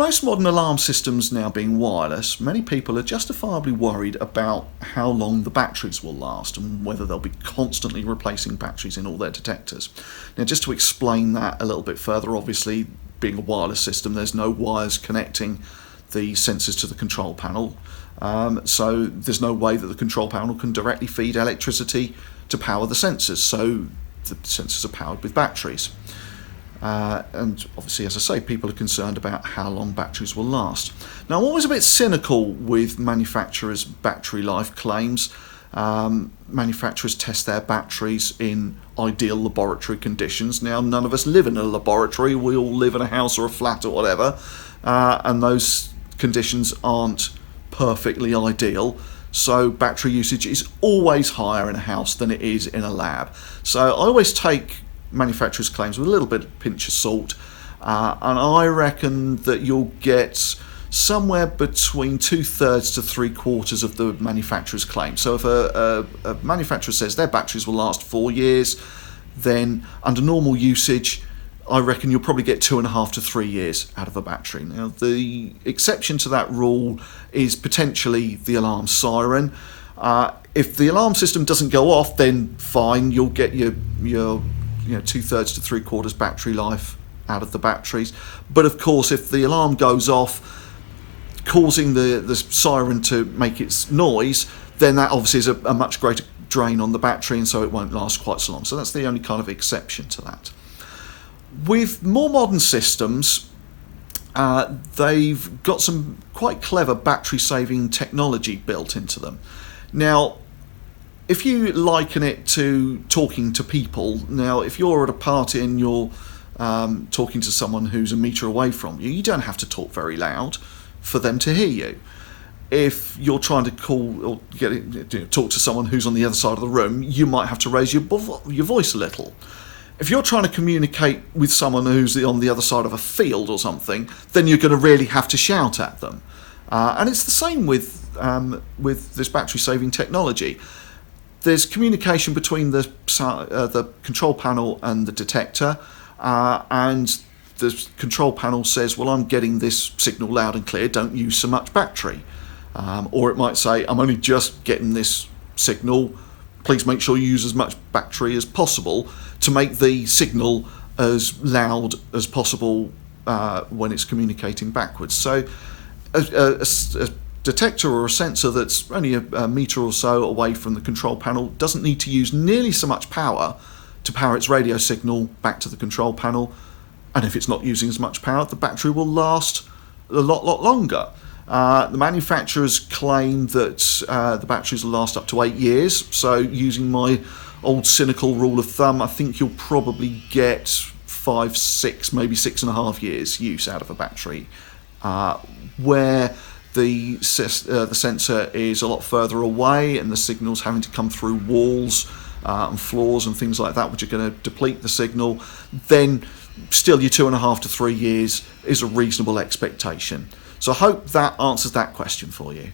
most modern alarm systems now being wireless, many people are justifiably worried about how long the batteries will last and whether they'll be constantly replacing batteries in all their detectors. Now, just to explain that a little bit further, obviously, being a wireless system, there's no wires connecting the sensors to the control panel. So there's no way that the control panel can directly feed electricity to power the sensors. So the sensors are powered with batteries. And obviously, as I say, people are concerned about how long batteries will last. Now, I'm always a bit cynical with manufacturers' battery life claims. Manufacturers test their batteries in ideal laboratory conditions. Now, none of us live in a laboratory. We all live in a house or a flat or whatever. And those conditions aren't perfectly ideal. So battery usage is always higher in a house than it is in a lab. So I always take manufacturers' claims with a little bit of pinch of salt, and I reckon that you'll get somewhere between 2/3 to 3/4 of the manufacturer's claim. So if a manufacturer says their batteries will last 4 years, then under normal usage, I reckon you'll probably get 2.5 to 3 years out of a battery. Now, the exception to that rule is potentially the alarm siren. If the alarm system doesn't go off, then fine, you'll get your 2/3 to 3/4 battery life out of the batteries. But of course, if the alarm goes off, causing the siren to make its noise, then that obviously is a much greater drain on the battery, and so it won't last quite so long. So that's the only kind of exception to that. With more modern systems, they've got some quite clever battery-saving technology built into them. Now, if you liken it to talking to people, now if you're at a party and you're talking to someone who's a metre away from you, you don't have to talk very loud for them to hear you. If you're trying to call or talk to someone who's on the other side of the room, you might have to raise your voice a little. If you're trying to communicate with someone who's on the other side of a field or something, then you're going to really have to shout at them. And it's the same with this battery-saving technology. There's communication between the control panel and the detector, and the control panel says, well, I'm getting this signal loud and clear, don't use so much battery. Or it might say, I'm only just getting this signal, please make sure you use as much battery as possible to make the signal as loud as possible when it's communicating backwards. So a detector or a sensor that's only a metre or so away from the control panel doesn't need to use nearly so much power to power its radio signal back to the control panel, and if it's not using as much power, the battery will last a lot longer. The manufacturers claim that the batteries will last up to 8 years, so using my old cynical rule of thumb, I think you'll probably get 5, 6, maybe 6.5 years use out of a battery, where the sensor is a lot further away and the signal's having to come through walls and floors and things like that, which are going to deplete the signal. Then still your 2.5 to 3 years is a reasonable expectation. So I hope that answers that question for you.